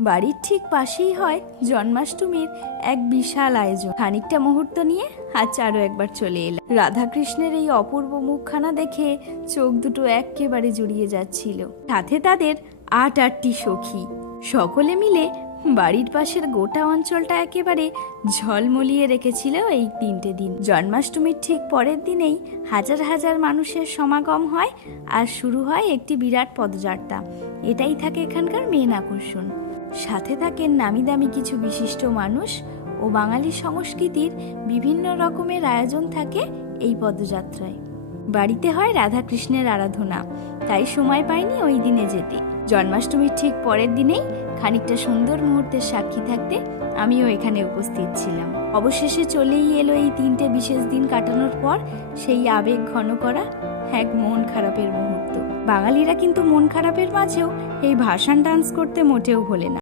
বাড়ির ঠিক পাশেই হয় জন্মাষ্টমীর এক বিশাল আয়োজন। খানিকটা মুহূর্ত নিয়ে আজ আরও একবার চলে এলাম। রাধাকৃষ্ণের এই অপূর্ব মুখখানা দেখে চোখ দুটো একেবারে জুড়িয়ে যাচ্ছিল। সাথে তাদের আট আটটি সখী। সকলে মিলে বাড়ির পাশের গোটা অঞ্চলটা একেবারে ঝলমলিয়ে রেখেছিল এই তিনটে দিন। জন্মাষ্টমীর ঠিক পরের দিনেই হাজার হাজার মানুষের সমাগম হয় আর শুরু হয় একটি বিরাট পদযাত্রা। এটাই থাকে এখানকার মেন আকর্ষণ। সাথে থাকেন নামি দামি কিছু বিশিষ্ট মানুষ ও বাঙালি সংস্কৃতির বিভিন্ন রকমের আয়োজন থাকে এই পদযাত্রায়। বাড়িতে হয় রাধাকৃষ্ণের আরাধনা, তাই সময় পাইনি ওই দিনে যেতে। জন্মাষ্টমীর ঠিক পরের দিনেই খানিকটা সুন্দর মুহূর্তের সাক্ষী থাকতে আমিও এখানে উপস্থিত ছিলাম। অবশেষে চলেই এলো এই তিনটে বিশেষ দিন কাটানোর পর সেই আবেগ ঘন করা এক মন খারাপের মুহূর্ত। বাঙালিরা কিন্তু মন খারাপের মাঝেও এই ভাসান ডান্স করতে মোটেও ভোলে না।